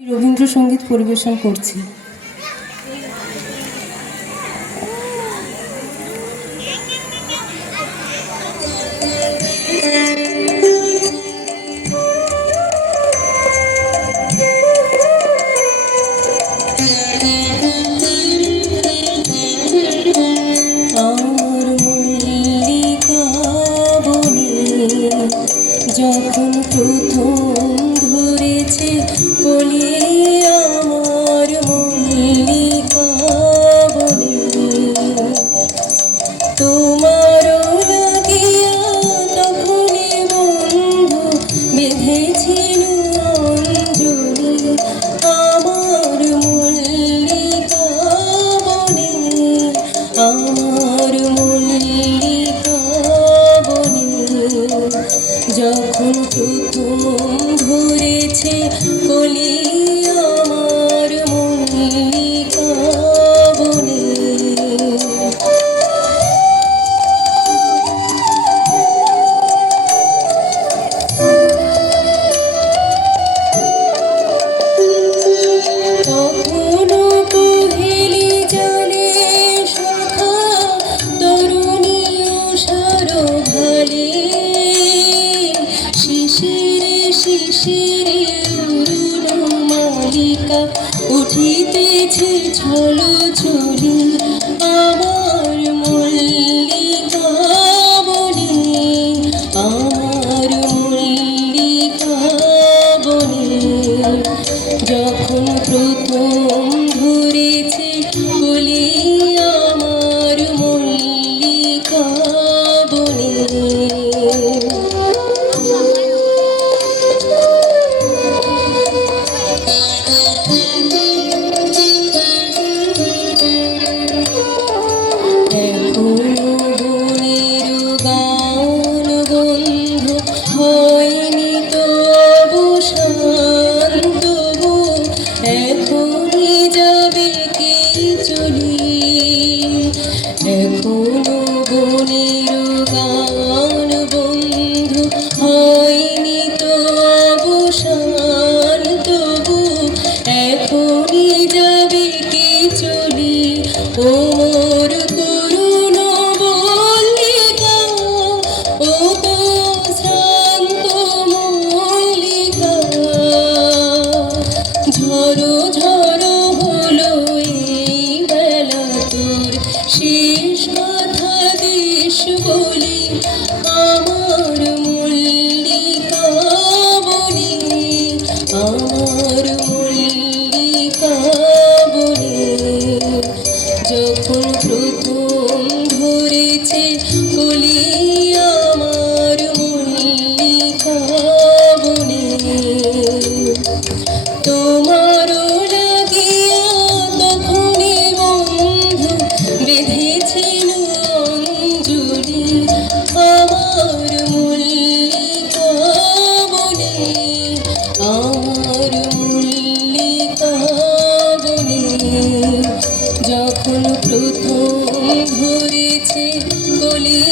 রবীন্দ্রসঙ্গীত পরিবেশন করছি। যখন প্রথম ধরেছে কলি আমার মল্লিকা বনে, তোমারও লাগিয়া তখনই বন্ধু বেঁধেছিল অঞ্জলি আমার মল্লিকা বনে, আমার মল্লিকা বনে। যখন প্রথম ধরেছে কলি আমার মল্লিকা বনে, কখনো কোহেলি জানে সখা তরুণী সরভালে, শিশিরে শিশিরে উড়ুলো মালিকা উঠিতেছে ছলো চলি আমার মল্লিকা বনে, আমার মল্লিকা বনে। যখন প্রথম ধরেছে কলি আমার মল্লিকা বনে, এখনো বনের গান বন্ধু হয়নি তো অবসান, তবু এখনই যাবে কি চলি, এখনো বনের গান বন্ধু হয়নি তো অবসান, তবু এখনই যাবে কি চলি ও মোর করুণ মল্লিকা, ও তো শান্ত মল্লিকা। ঝড়ো ঝড়ো হলো এই বেলা তোর শেষ কথা দেশ বলি আমার মল্লিকা বনে, আমার মল্লিকা বনে। যখন প্রথম ধরেছে কলি আমার মল্লিকা বনে, তোমারও লাগিয়া তখনই বন্ধু বেঁধেছিল অঞ্জলি আমার মল্লিকা বনে, আমার মল্লিকা বনে। যখন প্রথম ধরেছে কলি